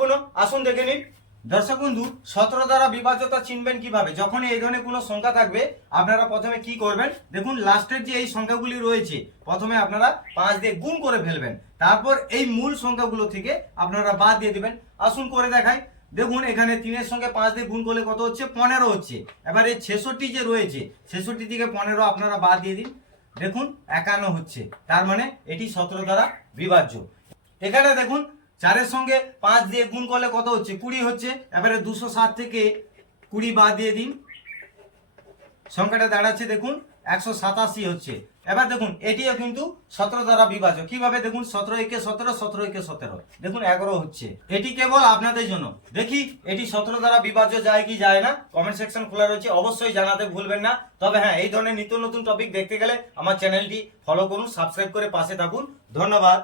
গুরুত্বপূর্ণ, আসুন দেখে নিন। দর্শক বন্ধু, 17 দ্বারা বিভাজ্যতা চিনবেন কিভাবে? যখন এই ধরনের কোনো সংখ্যা থাকবে আপনারা প্রথমে কি করবেন, দেখুন লাস্টের যে এই সংখ্যাগুলি রয়েছে প্রথমে আপনারা 5 দিয়ে গুণ করে ফেলবেন, তারপর এই মূল সংখ্যাগুলো থেকে আপনারা বাদ দিয়ে দিবেন। আসুন করে দেখাই। দেখুন এখানে 3 এর সঙ্গে 5 দিয়ে গুণ করলে কত হচ্ছে? 15 হচ্ছে। এবার এই 66 যে রয়েছে 66 থেকে 15 আপনারা বাদ দিয়ে দিন, দেখুন 51 হচ্ছে। তার মানে এটি 17 দ্বারা বিভাজ্য। এখানে দেখুন 4 এর সঙ্গে 5 দিয়ে গুণ করলে কত হচ্ছে? 20 হচ্ছে। এবারে 260 থেকে 20 বাদ দিয়ে দিন, সংখ্যাটা দাঁড়াচ্ছে দেখুন 187 হচ্ছে। এবার দেখুন এটিও কিন্তু 17 দ্বারা বিভাজ্য। কিভাবে? দেখুন 17 একে 17, 17 একে 17, দেখুন 11 হচ্ছে। এটি কেবল আপনাদের জন্য। দেখি এটি 17 দ্বারা বিভাজ্য যায় কি যায় না? কমেন্ট সেকশন খোলা রয়েছে, অবশ্যই জানাতে ভুলবেন না। তবে হ্যাঁ, এই ধরনের নিত্য নতুন টপিক দেখতে গেলে আমার চ্যানেলটি ফলো করুন, সাবস্ক্রাইব করে পাশে থাকুন। ধন্যবাদ।